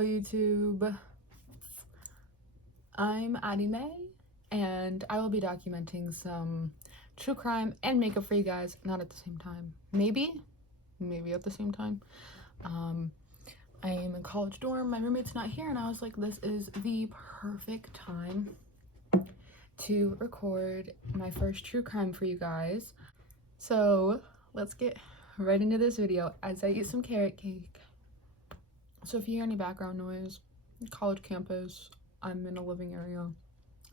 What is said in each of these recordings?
Hello YouTube, I'm addiemxy and I will be documenting some true crime and makeup for you guys, not at the same time. Maybe at the same time. I am in college dorm, my roommate's not here, and I was like, this is the perfect time to record my first true crime for you guys. So let's get right into this video as I eat some carrot cake. So if you hear any background noise, college campus, I'm in a living area,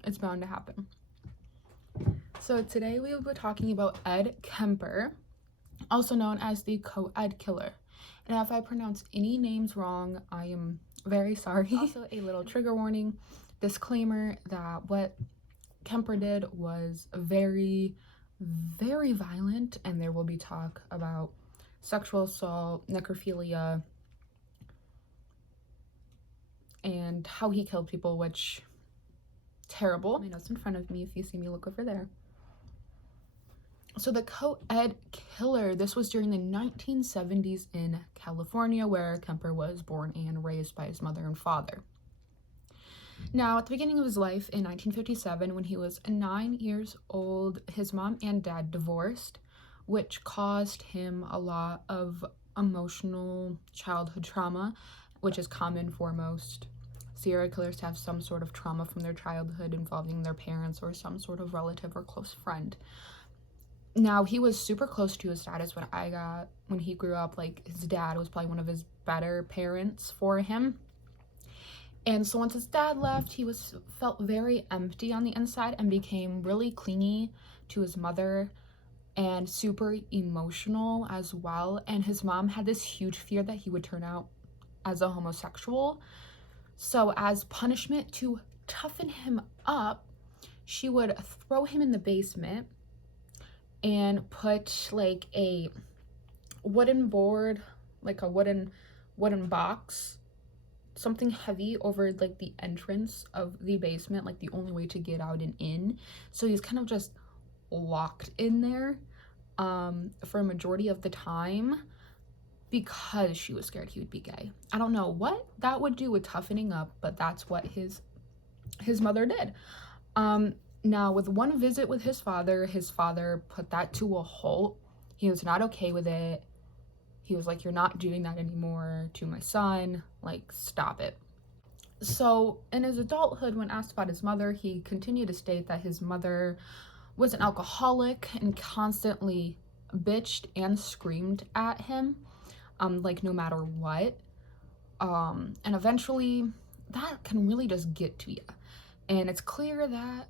it's bound to happen. So today we will be talking about Ed Kemper, also known as the co-ed killer. And if I pronounce any names wrong, I am very sorry. Also a little trigger warning, disclaimer that what Kemper did was very, very violent, and there will be talk about sexual assault, necrophilia, and how he killed people, which terrible. My notes in front of me, if you see me, look over there. So the co-ed killer, this was during the 1970s in California, where Kemper was born and raised by his mother and father. Now, at the beginning of his life in 1957, when he was 9 years old, his mom and dad divorced, which caused him a lot of emotional childhood trauma, which is common for most serial killers to have some sort of trauma from their childhood involving their parents or some sort of relative or close friend. Now, he was super close to his dad is what I got when he grew up. Like, his dad was probably one of his better parents for him. And so once his dad left, he felt very empty on the inside and became really clingy to his mother and super emotional as well. And his mom had this huge fear that he would turn out as a homosexual. So as punishment to toughen him up, she would throw him in the basement and put like a wooden board, like a wooden box, something heavy over like the entrance of the basement, like the only way to get out and in. So he's kind of just locked in there for a majority of the time, because she was scared he would be gay. I don't know what that would do with toughening up, but that's what his mother did. Now, with one visit with his father put that to a halt. He was not okay with it. He was like, "You're not doing that anymore to my son, like, stop it." So in his adulthood, when asked about his mother, he continued to state that his mother was an alcoholic and constantly bitched and screamed at him, like no matter what. And eventually that can really just get to you. And it's clear that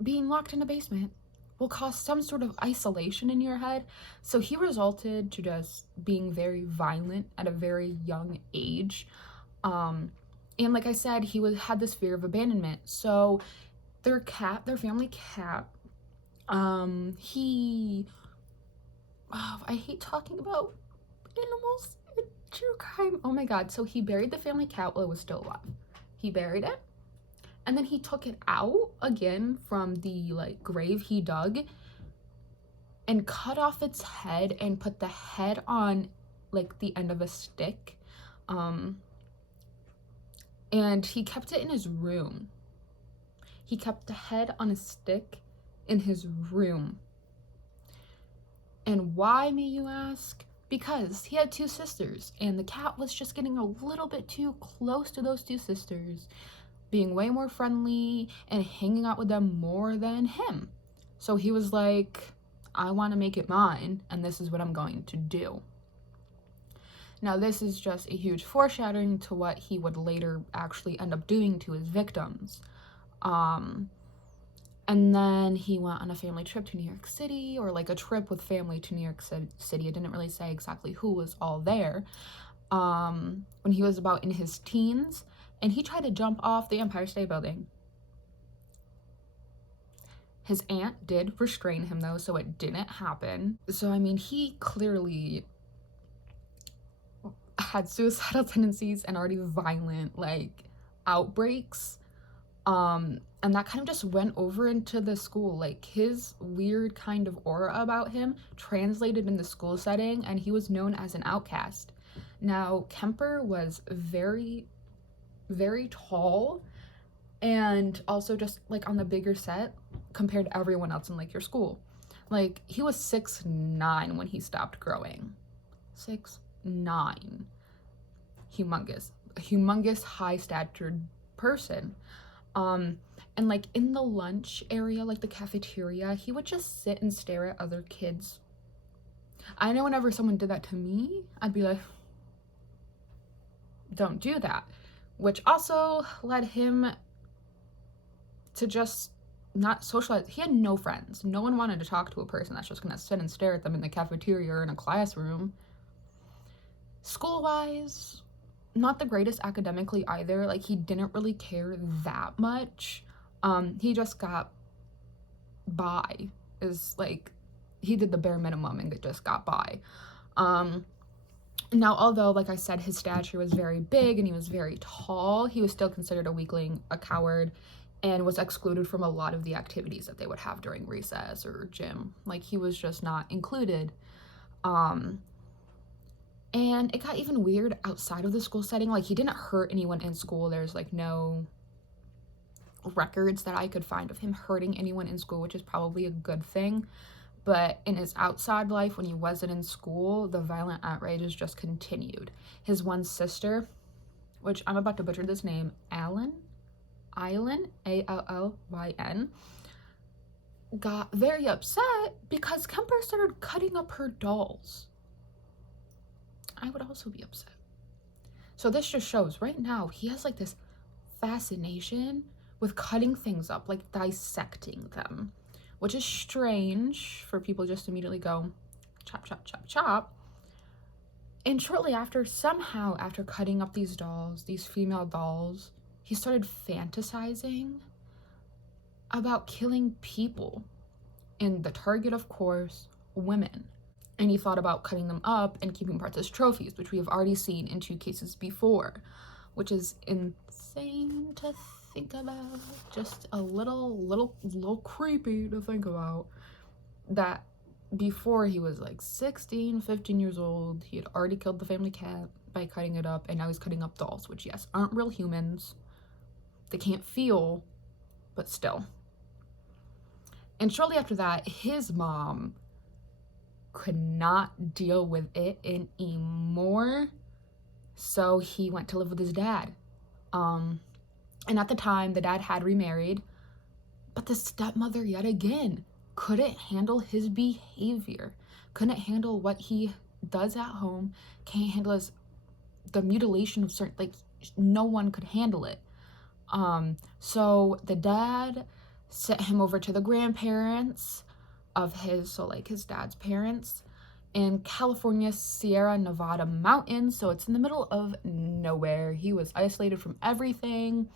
being locked in a basement will cause some sort of isolation in your head. So he resulted to just being very violent at a very young age. And like I said, he had this fear of abandonment. So their family cat, I hate talking about animals in true crime. Oh my god. So he buried the family cat while it was still alive. He buried it, and then he took it out again from the like grave he dug and cut off its head and put the head on like the end of a stick. And he kept it in his room. He kept the head on a stick in his room. And why, may you ask? Because he had 2 sisters, and the cat was just getting a little bit too close to those 2 sisters, being way more friendly and hanging out with them more than him. So he was like, I want to make it mine, and this is what I'm going to do. Now, this is just a huge foreshadowing to what he would later actually end up doing to his victims. And then he went on a family trip to New York City, or like a trip with family to New York City. It didn't really say exactly who was all there. When he was about in his teens, and he tried to jump off the Empire State Building. His aunt did restrain him though, so it didn't happen. So I mean, he clearly had suicidal tendencies and already violent like outbreaks. And that kind of just went over into the school. Like, his weird kind of aura about him translated in the school setting, and he was known as an outcast. Now, Kemper was very, very tall, and also just like on the bigger set compared to everyone else in like your school. Like he was 6'9" when he stopped growing. 6'9". Humongous. A humongous high statured person. Um and like in the lunch area, like the cafeteria, he would just sit and stare at other kids. I know whenever someone did that to me, I'd be like, don't do that. Which also led him to just not socialize. He had no friends. No one wanted to talk to a person that's just gonna sit and stare at them in the cafeteria or in a classroom. School wise, not the greatest academically either. Like he didn't really care that much. He just got by. Is like he did the bare minimum and just got by. Now, although, like I said, his stature was very big and he was very tall, he was still considered a weakling, a coward, and was excluded from a lot of the activities that they would have during recess or gym. Like, he was just not included. And it got even weird outside of the school setting. Like, he didn't hurt anyone in school. There's, like, no records that I could find of him hurting anyone in school, which is probably a good thing. But in his outside life, when he wasn't in school, the violent outrages just continued. His one sister, which I'm about to butcher this name, Allyn, Allyn, got very upset because Kemper started cutting up her dolls. I would also be upset. So this just shows right now he has like this fascination with cutting things up, like dissecting them, which is strange for people just immediately go chop, chop, chop, chop. And shortly after, somehow after cutting up these dolls, these female dolls, he started fantasizing about killing people. And the target, of course, women. And he thought about cutting them up and keeping parts as trophies, which we have already seen in 2 cases before, which is insane to think about. Just a little creepy to think about. That before he was like 16, 15 years old, he had already killed the family cat by cutting it up, and now he's cutting up dolls, which, yes, aren't real humans. They can't feel, but still. And shortly after that, his mom could not deal with it anymore, so he went to live with his dad. And at the time, the dad had remarried, but the stepmother, yet again, couldn't handle his behavior, couldn't handle what he does at home, can't handle the mutilation of certain, like, no one could handle it. So the dad sent him over to the grandparents of his, so like his dad's parents, in California Sierra Nevada mountains. So it's in the middle of nowhere. He was isolated from everything.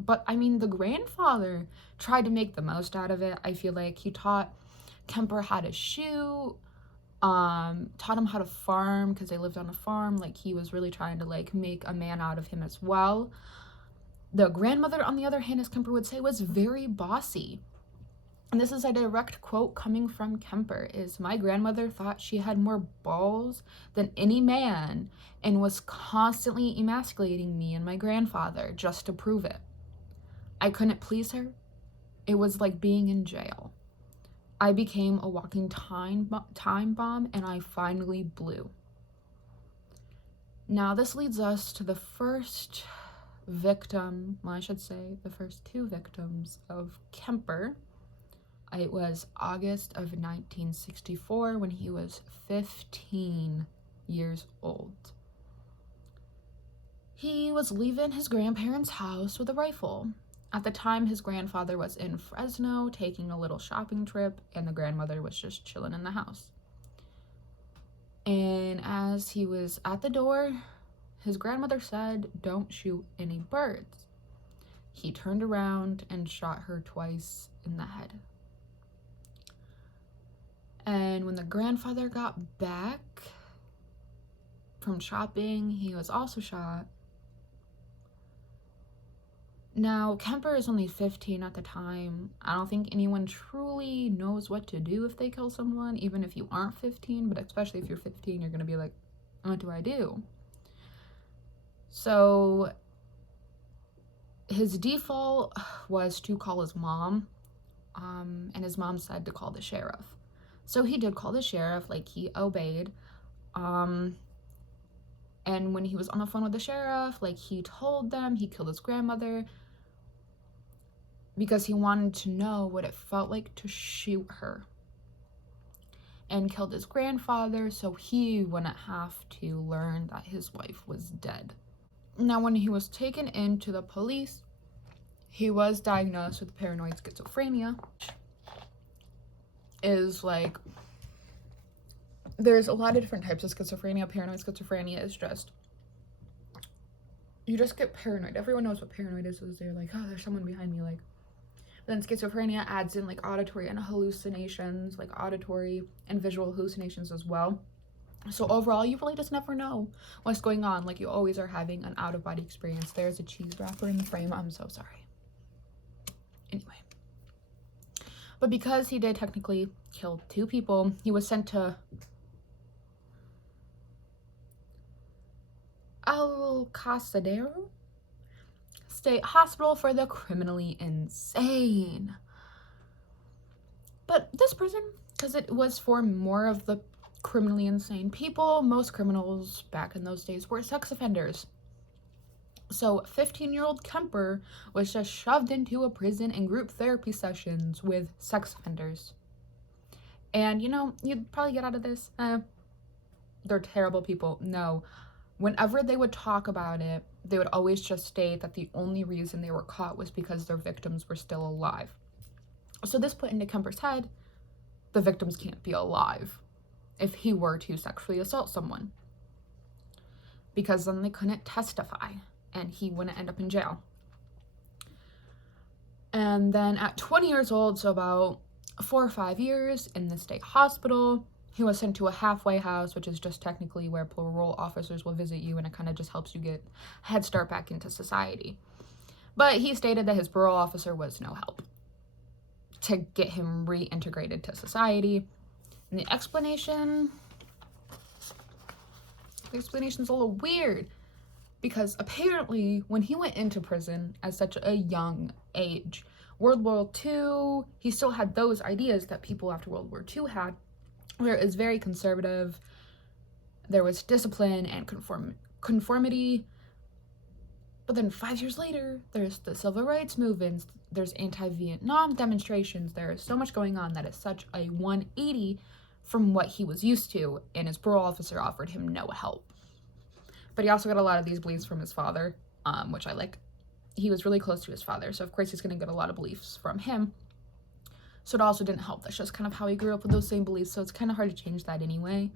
But I mean, the grandfather tried to make the most out of it. I feel like he taught Kemper how to shoot, taught him how to farm because they lived on a farm. Like, he was really trying to like make a man out of him as well. The grandmother, on the other hand, as Kemper would say, was very bossy. And this is a direct quote coming from Kemper, is, "My grandmother thought she had more balls than any man and was constantly emasculating me and my grandfather just to prove it. I couldn't please her. It was like being in jail. I became a walking time bomb, and I finally blew." Now, this leads us to the first victim, well, I should say the first 2 victims of Kemper. It was August of 1964 when he was 15 years old. He was leaving his grandparents' house with a rifle. At the time, his grandfather was in Fresno taking a little shopping trip, and the grandmother was just chilling in the house. And as he was at the door, his grandmother said, "Don't shoot any birds." He turned around and shot her twice in the head. And when the grandfather got back from shopping, he was also shot. Now, Kemper is only 15 at the time. I don't think anyone truly knows what to do if they kill someone, even if you aren't 15, but especially if you're 15, you're gonna be like, what do I do? So his default was to call his mom, and his mom said to call the sheriff. So he did call the sheriff, like he obeyed. And when he was on the phone with the sheriff, like he told them he killed his grandmother because he wanted to know what it felt like to shoot her, and killed his grandfather so he wouldn't have to learn that his wife was dead. Now, when he was taken into the police, he was diagnosed with paranoid schizophrenia. Is like, there's a lot of different types of schizophrenia. Paranoid schizophrenia is just, you just get paranoid. Everyone knows what paranoid is. They're like, oh, there's someone behind me. Like, then schizophrenia adds in like auditory and hallucinations, like auditory and visual hallucinations as well. So overall, you really just never know what's going on. Like, you always are having an out-of-body experience. There's a cheese wrapper in the frame. I'm so sorry. Anyway. But because he did technically kill 2 people, he was sent to El Casadero State Hospital for the criminally insane. But this prison, because it was for more of the criminally insane people, most criminals back in those days were sex offenders. So 15-year-old Kemper was just shoved into a prison in group therapy sessions with sex offenders. And, you know, you'd probably get out of this, they're terrible people. No. Whenever they would talk about it, they would always just state that the only reason they were caught was because their victims were still alive. So this put into Kemper's head, the victims can't be alive if he were to sexually assault someone, because then they couldn't testify and he wouldn't end up in jail. And then at 20 years old, so about 4 or 5 years in the state hospital, he was sent to a halfway house, which is just technically where parole officers will visit you, and it kind of just helps you get a head start back into society. But he stated that his parole officer was no help to get him reintegrated to society. And the explanation's a little weird, because apparently when he went into prison at such a young age, World War II, he still had those ideas that people after World War II had, where it was very conservative. There was discipline and conformity. But then 5 years later, there's the civil rights movements, there's anti-Vietnam demonstrations, there is so much going on that is such a 180 from what he was used to, and his parole officer offered him no help. But he also got a lot of these beliefs from his father, which I like. He was really close to his father, so of course he's going to get a lot of beliefs from him. So it also didn't help. That's just kind of how he grew up with those same beliefs, so it's kind of hard to change that anyway.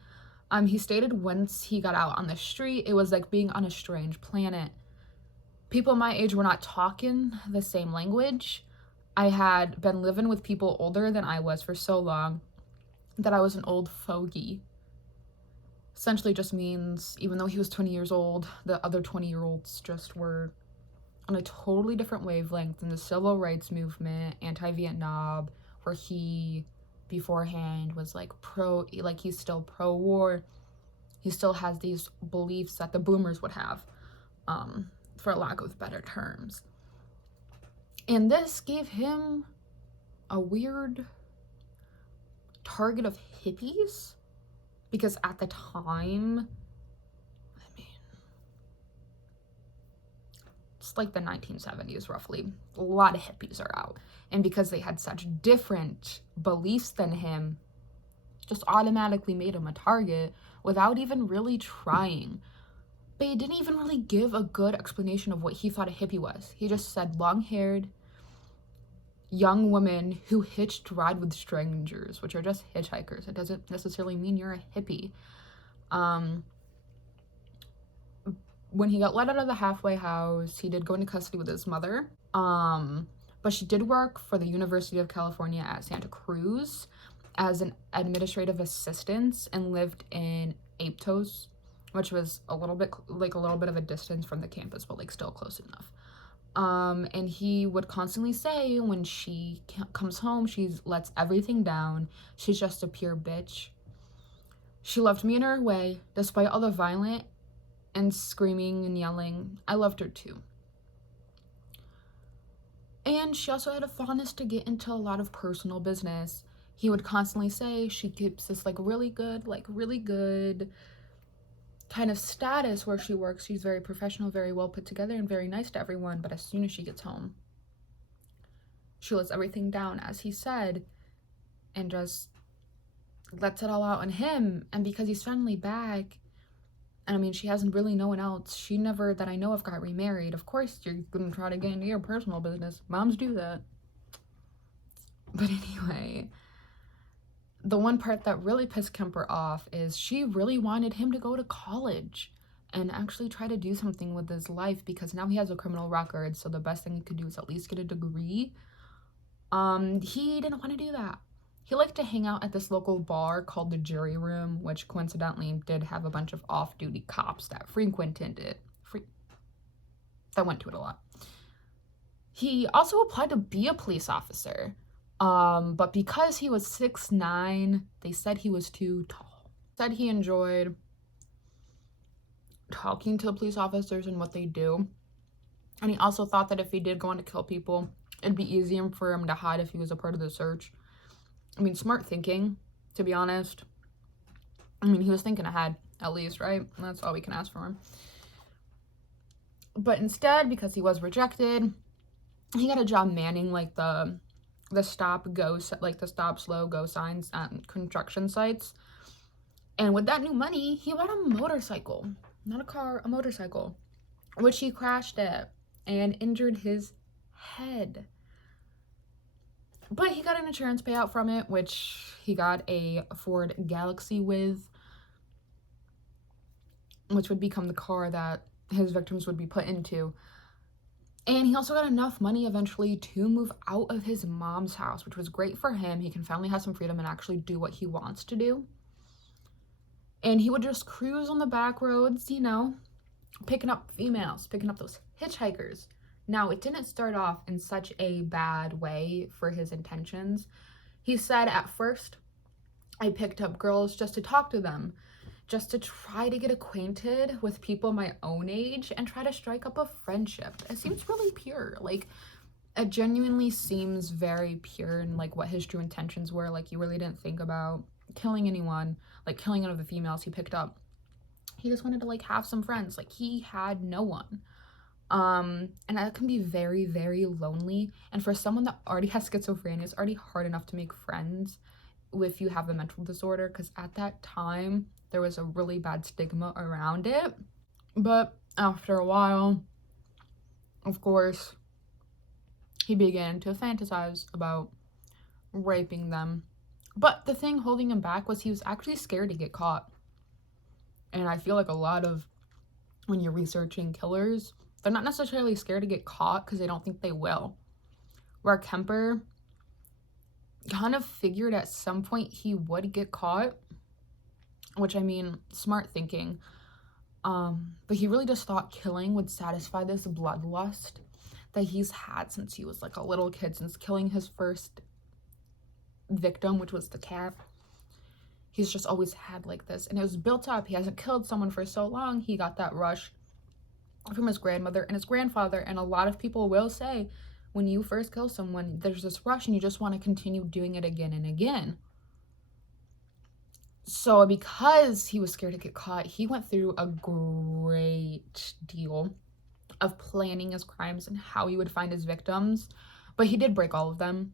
He stated once he got out on the street, it was like being on a strange planet. People my age were not talking the same language. I had been living with people older than I was for so long that I was an old fogey. Essentially just means, even though he was 20 years old, the other 20-year-olds just were on a totally different wavelength in the civil rights movement, anti-Vietnam, where he beforehand was like he's still pro-war. He still has these beliefs that the boomers would have, for lack of better terms. And this gave him a weird target of hippies, because at the time, it's like the 1970s roughly, a lot of hippies are out. And because they had such different beliefs than him, just automatically made him a target without even really trying. But he didn't even really give a good explanation of what he thought a hippie was. He just said long-haired young women who hitched ride with strangers, which are just hitchhikers. It doesn't necessarily mean you're a hippie. When he got let out of the halfway house, he did go into custody with his mother. But she did work for the University of California at Santa Cruz as an administrative assistant and lived in Aptos, which was a little bit of a distance from the campus, but like still close enough. And he would constantly say when she comes home, she lets everything down. She's just a pure bitch. She loved me in her way, despite all the violent and screaming and yelling. I loved her too. And she also had a fondness to get into a lot of personal business. He would constantly say she keeps this really good kind of status where she works. She's very professional, very well put together, and very nice to everyone. But as soon as she gets home, she lets everything down, as he said, and just lets it all out on him. And because he's finally back, and I mean, she hasn't really no one else. She never, that I know of, got remarried. Of course, you're gonna try to get into your personal business. Moms do that. But anyway, the one part that really pissed Kemper off is she really wanted him to go to college and actually try to do something with his life, because now he has a criminal record, so the best thing he could do is at least get a degree. He didn't want to do that. He liked to hang out at this local bar called the Jury Room, which coincidentally did have a bunch of off-duty cops that frequented it. That went to it a lot. He also applied to be a police officer. But because he was 6'9", they said he was too tall. Said he enjoyed talking to police officers and what they do. And he also thought that if he did go on to kill people, it'd be easier for him to hide if he was a part of the search. I mean, smart thinking, to be honest. I mean, he was thinking ahead, at least, right? That's all we can ask for him. But instead, because he was rejected, he got a job manning the stop, slow, go signs at construction sites. And with that new money, he bought a motorcycle. Not a car, a motorcycle. Which he crashed at and injured his head. But he got an insurance payout from it, which he got a Ford Galaxy with, which would become the car that his victims would be put into. And he also got enough money eventually to move out of his mom's house, which was great for him. He can finally have some freedom and actually do what he wants to do. And he would just cruise on the back roads, picking up females, picking up those hitchhikers. Now, it didn't start off in such a bad way for his intentions. He said, at first, I picked up girls just to talk to them, just to try to get acquainted with people my own age and try to strike up a friendship. It seems really pure. It genuinely seems very pure, and what his true intentions were. He really didn't think about killing anyone, killing one of the females he picked up. He just wanted to have some friends. He had no one. And that can be very, very lonely. And for someone that already has schizophrenia, it's already hard enough to make friends if you have a mental disorder, because at that time there was a really bad stigma around it. But after a while, of course, he began to fantasize about raping them. But the thing holding him back was he was actually scared to get caught. And I feel like a lot of, when you're researching killers, they're not necessarily scared to get caught because they don't think they will. Where Kemper kind of figured at some point he would get caught, which, I mean, smart thinking. But he really just thought killing would satisfy this bloodlust that he's had since he was a little kid, since killing his first victim, which was the cat. He's just always had this, and it was built up. He hasn't killed someone for so long. He got that rush from his grandmother and his grandfather, and a lot of people will say when you first kill someone, there's this rush and you just want to continue doing it again and again. So because he was scared to get caught, he went through a great deal of planning his crimes and how he would find his victims, but he did break all of them.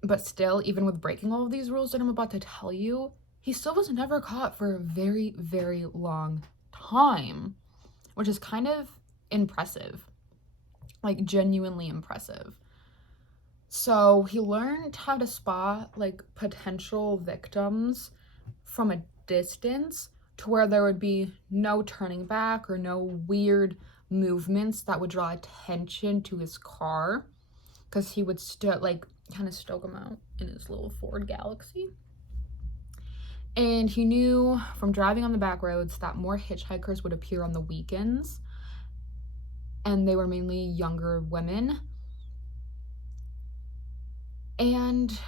But still, even with breaking all of these rules that I'm about to tell you, he still was never caught for a very, very long time, which is kind of impressive, genuinely impressive. So he learned how to spot potential victims from a distance, to where there would be no turning back or no weird movements that would draw attention to his car, because he would kind of stoke them out in his little Ford Galaxy. And he knew from driving on the back roads that more hitchhikers would appear on the weekends, and they were mainly younger women, and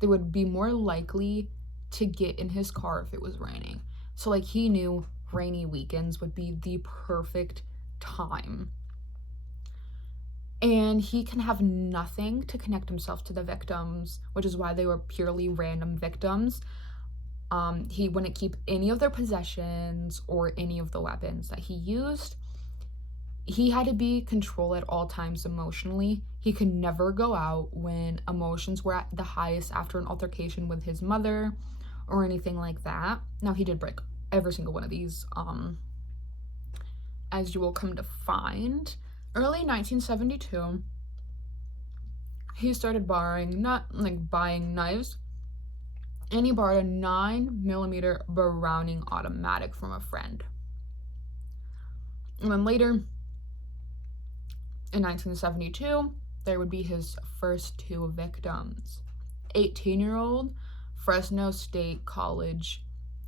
they would be more likely to get in his car if it was raining. So like he knew rainy weekends would be the perfect time. And he can have nothing to connect himself to the victims, which is why they were purely random victims. He wouldn't keep any of their possessions or any of the weapons that he used. He had to be controlled at all times emotionally. He could never go out when emotions were at the highest after an altercation with his mother or anything like that. Now, he did break every single one of these, as you will come to find. Early 1972, he started buying knives, and he borrowed a 9mm Browning automatic from a friend. And then later, in 1972, there would be his first two victims, 18-year-old Fresno State College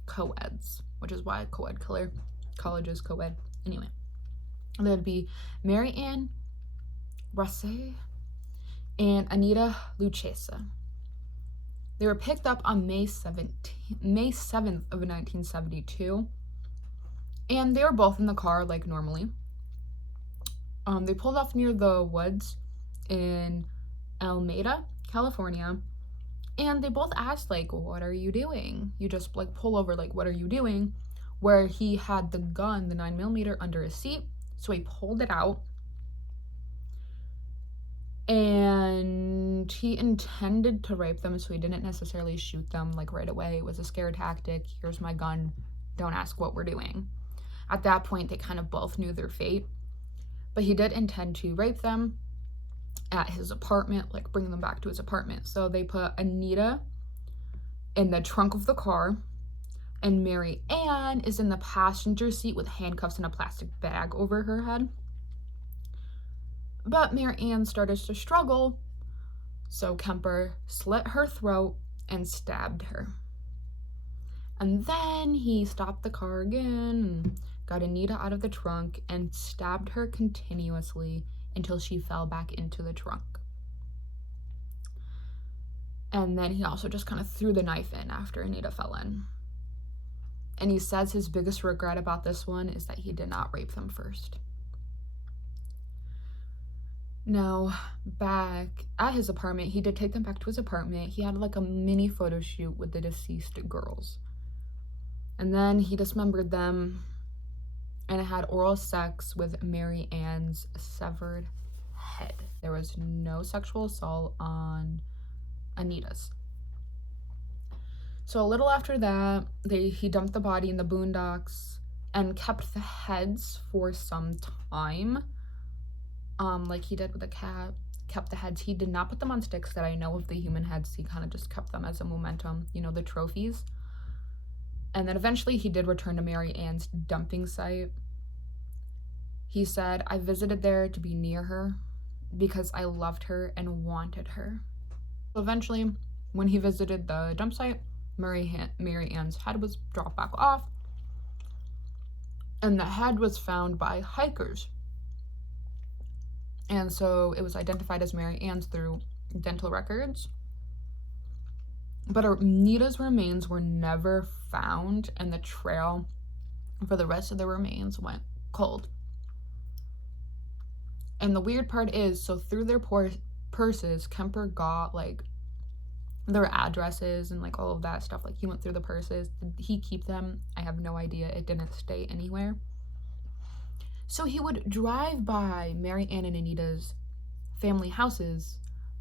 co-eds, which is why co-ed killer, college is co-ed. Anyway, there'd be Mary Ann Rasse and Anita Lucchesa. They were picked up on May 7th of 1972, and they were both in the car like normally. They pulled off near the woods in Alameda, California, and they both asked, like, what are you doing? You just, like, pull over, like, what are you doing? Where he had the gun, the 9mm, under his seat, so he pulled it out, and he intended to rape them, so he didn't necessarily shoot them, like, right away. It was a scare tactic. Here's my gun. Don't ask what we're doing. At that point, they kind of both knew their fate. But he did intend to rape them at his apartment, like bring them back to his apartment. So they put Anita in the trunk of the car, and Mary Ann is in the passenger seat with handcuffs and a plastic bag over her head. But Mary Ann started to struggle, so Kemper slit her throat and stabbed her. And then he stopped the car again and got Anita out of the trunk and stabbed her continuously until she fell back into the trunk. And then he also just kind of threw the knife in after Anita fell in. And he says his biggest regret about this one is that he did not rape them first. Now, back at his apartment, he did take them back to his apartment. He had like a mini photo shoot with the deceased girls. And then he dismembered them and had oral sex with Mary Ann's severed head. There was no sexual assault on Anita's. So a little after that, he dumped the body in the boondocks and kept the heads for some time, like he did with the cat. Kept the heads. He did not put them on sticks that I know of, the human heads. He kind of just kept them as a momentum, you know, the trophies. And then eventually he did return to Mary Ann's dumping site. He said, I visited there to be near her because I loved her and wanted her. So eventually, when he visited the dump site, Mary Ann's head was dropped back off, and the head was found by hikers. And so it was identified as Mary Ann's through dental records. But Anita's remains were never found, and the trail for the rest of the remains went cold. And the weird part is, so through their purses, Kemper got like their addresses and like all of that stuff. Like he went through the purses. Did he keep them? I have no idea. It didn't stay anywhere. So he would drive by Mary Ann and Anita's family houses,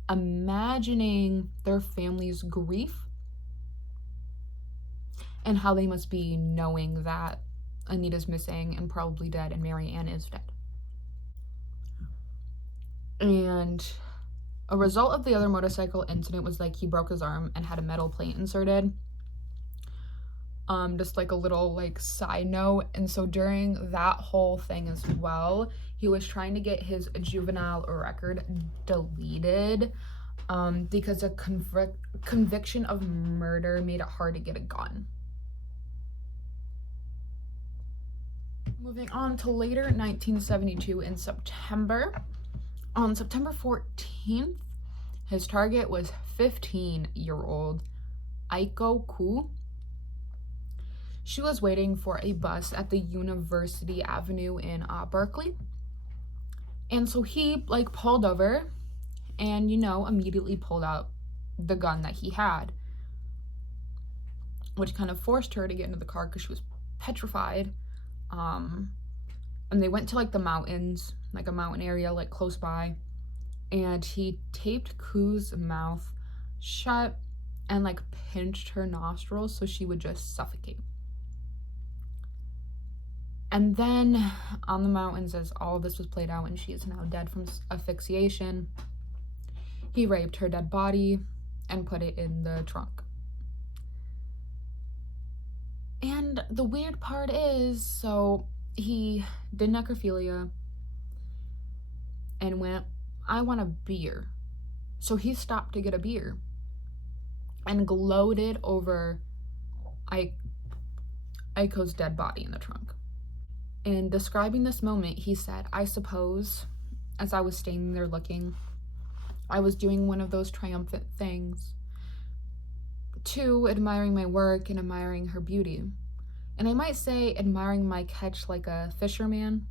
imagining their family's grief and how they must be knowing that Anita's missing and probably dead and Mary Ann is dead. And a result of the other motorcycle incident was like he broke his arm and had a metal plate inserted. Just like a little like side note. And so during that whole thing as well, he was trying to get his juvenile record deleted because a conviction of murder made it hard to get a gun. Moving on to later 1972 in September. On September 14th, his target was 15-year-old Aiko Ku. She was waiting for a bus at the University Avenue in Berkeley. And so he like pulled over and, you know, immediately pulled out the gun that he had, which kind of forced her to get into the car because she was petrified. And they went to like the mountains, like a mountain area like close by, and he taped Ku's mouth shut and like pinched her nostrils so she would just suffocate. And then on the mountains, as all of this was played out and she is now dead from asphyxiation, he raped her dead body and put it in the trunk. And the weird part is, so he did necrophilia and went, I want a beer. So he stopped to get a beer and gloated over Aiko's dead body in the trunk. In describing this moment, he said, I suppose, as I was standing there looking, I was doing one of those triumphant things. 2, admiring my work and admiring her beauty. And I might say admiring my catch like a fisherman.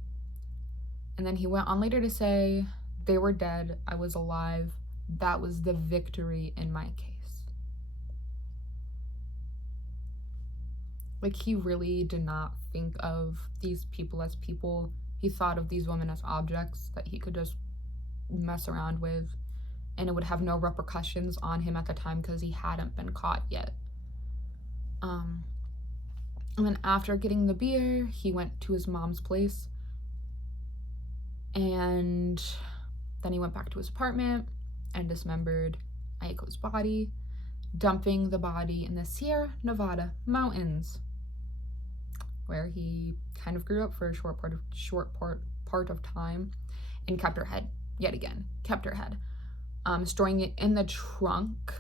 And then he went on later to say, they were dead, I was alive. That was the victory in my case. Like, he really did not think of these people as people. He thought of these women as objects that he could just mess around with, and it would have no repercussions on him at the time because he hadn't been caught yet. And then after getting the beer, he went to his mom's place, and then he went back to his apartment and dismembered Aiko's body, dumping the body in the Sierra Nevada mountains, where he kind of grew up for a short part of time, and kept her head yet again. Kept her head, storing it in the trunk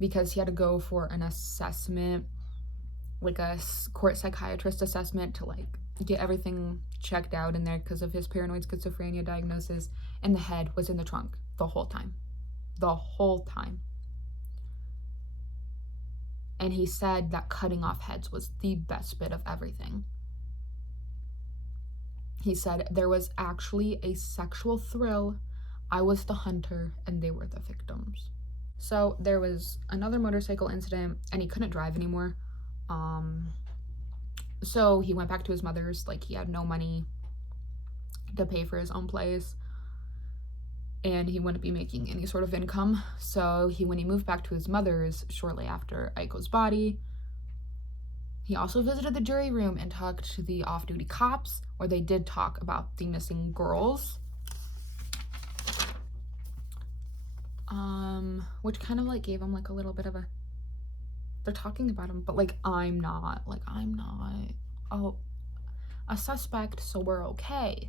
because he had to go for an assessment, like a court psychiatrist assessment, to like get everything checked out in there because of his paranoid schizophrenia diagnosis. And the head was in the trunk the whole time. And he said that cutting off heads was the best bit of everything. He said there was actually a sexual thrill. I was the hunter and they were the victims. So there was another motorcycle incident and he couldn't drive anymore. So he went back to his mother's. Like, he had no money to pay for his own place, and he wouldn't be making any sort of income. So when he moved back to his mother's shortly after Aiko's body, he also visited the jury room and talked to the off-duty cops, where they did talk about the missing girls. Which kind of like gave him like a little bit of a, they're talking about him, but like, I'm not a suspect, so we're okay.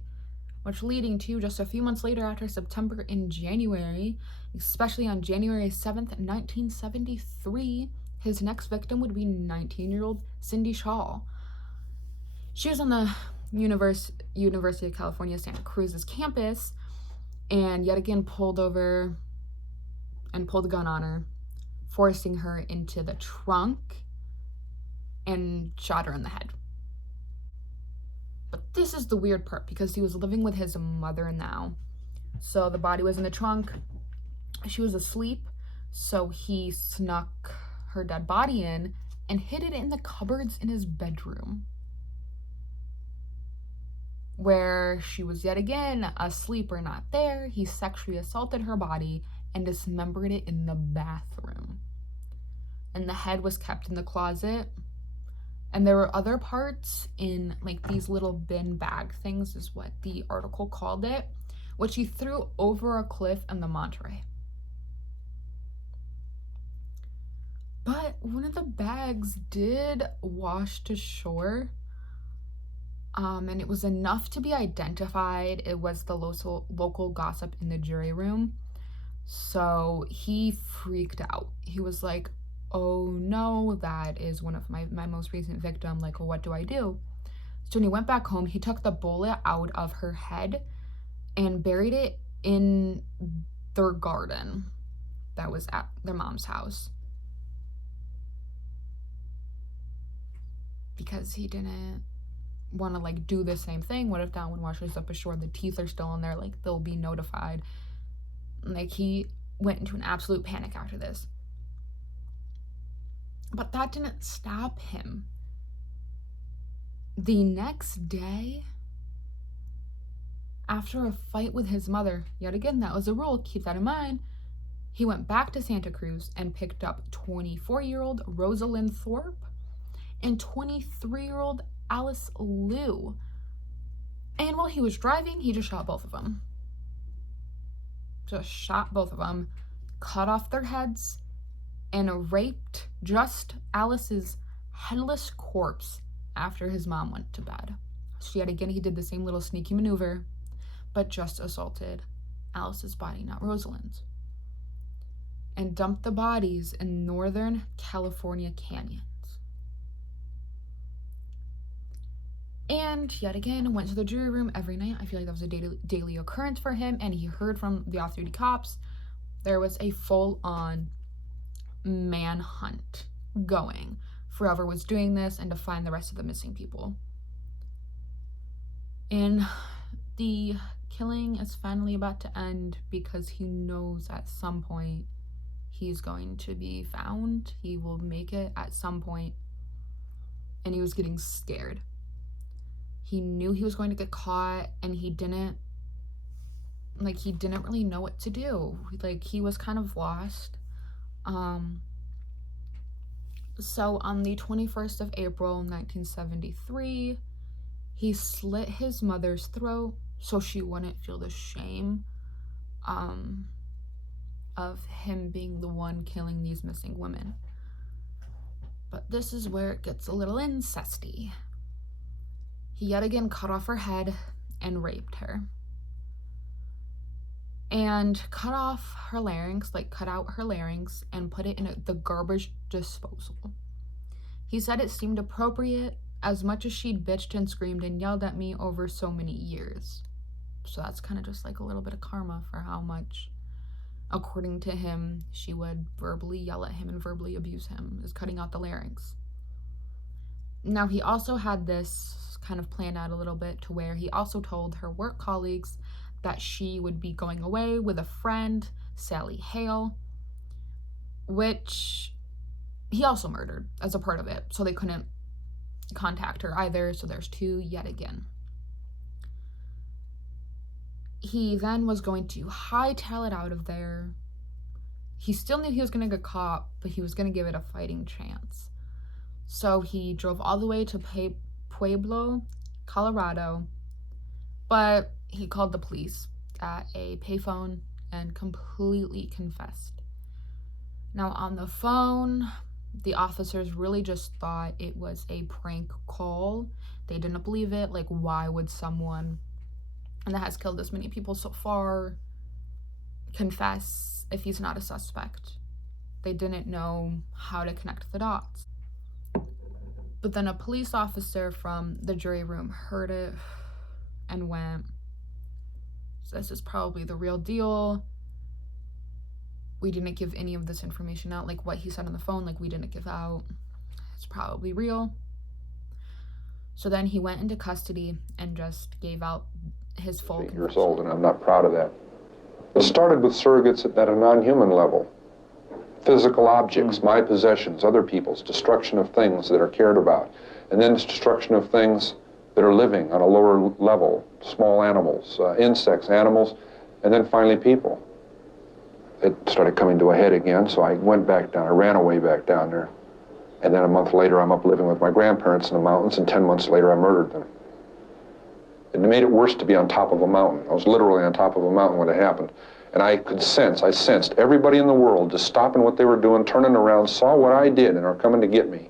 Which leading to just a few months later, after September and January, especially on January 7th, 1973, his next victim would be 19-year-old Cindy Shaw. She was on the University of California, Santa Cruz's campus, and yet again pulled over and pulled a gun on her, forcing her into the trunk and shot her in the head. But this is the weird part, because he was living with his mother now. So the body was in the trunk. She was asleep, so he snuck her dead body in and hid it in the cupboards in his bedroom, where she was yet again asleep or not there. He sexually assaulted her body and dismembered it in the bathroom. And the head was kept in the closet. And there were other parts in like these little bin bag things, is what the article called it, which he threw over a cliff in the Monterey. But one of the bags did wash to shore, and it was enough to be identified. It was the local gossip in the jury room. So he freaked out. He was like, oh no, that is one of my most recent victim. Like, what do I do? So when he went back home, he took the bullet out of her head and buried it in their garden that was at their mom's house. because he didn't want to like do the same thing. What if that one washes up ashore, the teeth are still in there, like they'll be notified. Like he went into an absolute panic after this. But that didn't stop him. The next day, after a fight with his mother, yet again, that was a rule, keep that in mind, he went back to Santa Cruz and picked up 24-year-old Rosalind Thorpe and 23-year-old Alice Liu. And while he was driving, he just shot both of them. Cut off their heads, and raped just Alice's headless corpse after his mom went to bed. So yet again, he did the same little sneaky maneuver, but just assaulted Alice's body, not Rosalind's, and dumped the bodies in Northern California canyons. And yet again, went to the jury room every night. I feel like that was a daily occurrence for him, and he heard from the off-duty cops. There was a full-on manhunt going for whoever was doing this and to find the rest of the missing people. And the killing is finally about to end because he knows at some point he's going to be found. He will make it at some point, and he was getting scared. He knew he was going to get caught, and he didn't really know what to do. Like, he was kind of lost. So on the 21st of April, 1973, he slit his mother's throat so she wouldn't feel the shame of him being the one killing these missing women. But this is where it gets a little incesty. He yet again cut off her head and raped her. And cut out her larynx and put it in the garbage disposal. He said it seemed appropriate as much as she'd bitched and screamed and yelled at me over so many years. So that's kind of just like a little bit of karma for how much, according to him, she would verbally yell at him and verbally abuse him, is cutting out the larynx. Now, he also had this kind of planned out a little bit to where he also told her work colleagues that she would be going away with a friend, Sally Hale, which he also murdered as a part of it. So they couldn't contact her either. So there's two yet again. He then was going to hightail it out of there. He still knew he was going to get caught, but he was going to give it a fighting chance. So he drove all the way to Pueblo, Colorado, but he called the police at a payphone and completely confessed. Now, on the phone, the officers really just thought it was a prank call. They didn't believe it. Like, why would someone that has killed this many people so far confess if he's not a suspect? They didn't know how to connect the dots. But then a police officer from the jury room heard it and went, "This is probably the real deal. We didn't give any of this information out, like what he said on the phone, like we didn't give out. It's probably real." So then he went into custody and just gave out his full confession. 8 years old, and I'm not proud of that. It started with surrogates at a non-human level. Physical objects, my possessions, other people's, destruction of things that are cared about, and then destruction of things that are living on a lower level, small animals, insects, animals, and then finally people. It started coming to a head again, so I went back down. I ran away back down there. And then a month later, I'm up living with my grandparents in the mountains, and 10 months later, I murdered them. It made it worse to be on top of a mountain. I was literally on top of a mountain when it happened. And I sensed everybody in the world just stopping what they were doing, turning around, saw what I did, and are coming to get me.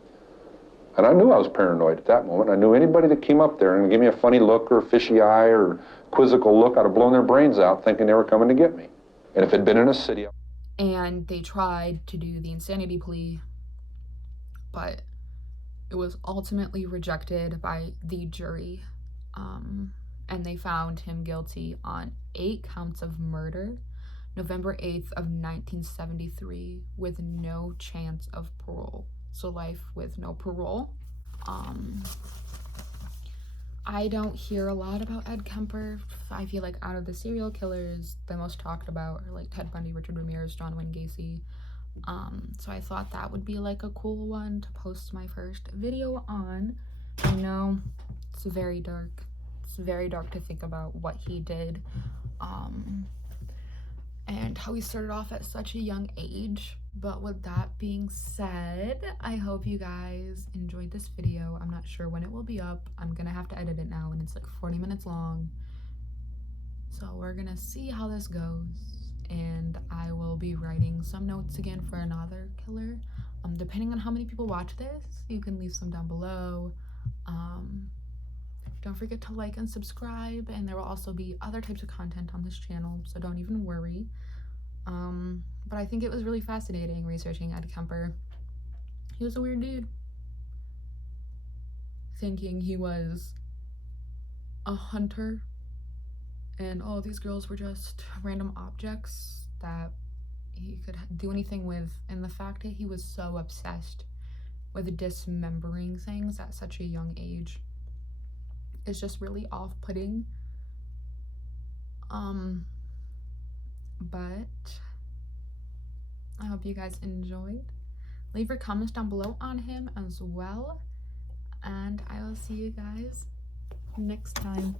And I knew I was paranoid at that moment. I knew anybody that came up there and gave me a funny look or a fishy eye or quizzical look, I'd have blown their brains out thinking they were coming to get me. And if it had been in a city... And they tried to do the insanity plea, but it was ultimately rejected by the jury. And they found him guilty on 8 counts of murder, November 8th of 1973, with no chance of parole. So life with no parole. I don't hear a lot about Ed Kemper. I feel like out of the serial killers, the most talked about are like Ted Bundy, Richard Ramirez, John Wayne Gacy. So I thought that would be like a cool one to post my first video on. I know it's very dark. It's very dark to think about what he did, and how he started off at such a young age. But with that being said, I hope you guys enjoyed this video. I'm not sure when it will be up. I'm gonna have to edit it now, and it's like 40 minutes long. So we're gonna see how this goes, and I will be writing some notes again for another killer. Depending on how many people watch this, you can leave some down below. Don't forget to like and subscribe, and there will also be other types of content on this channel, so don't even worry. But I think it was really fascinating researching Ed Kemper. He was a weird dude. Thinking he was a hunter and all these girls were just random objects that he could do anything with, and the fact that he was so obsessed with dismembering things at such a young age is just really off-putting. But I hope you guys enjoyed. Leave your comments down below on him as well, and I will see you guys next time.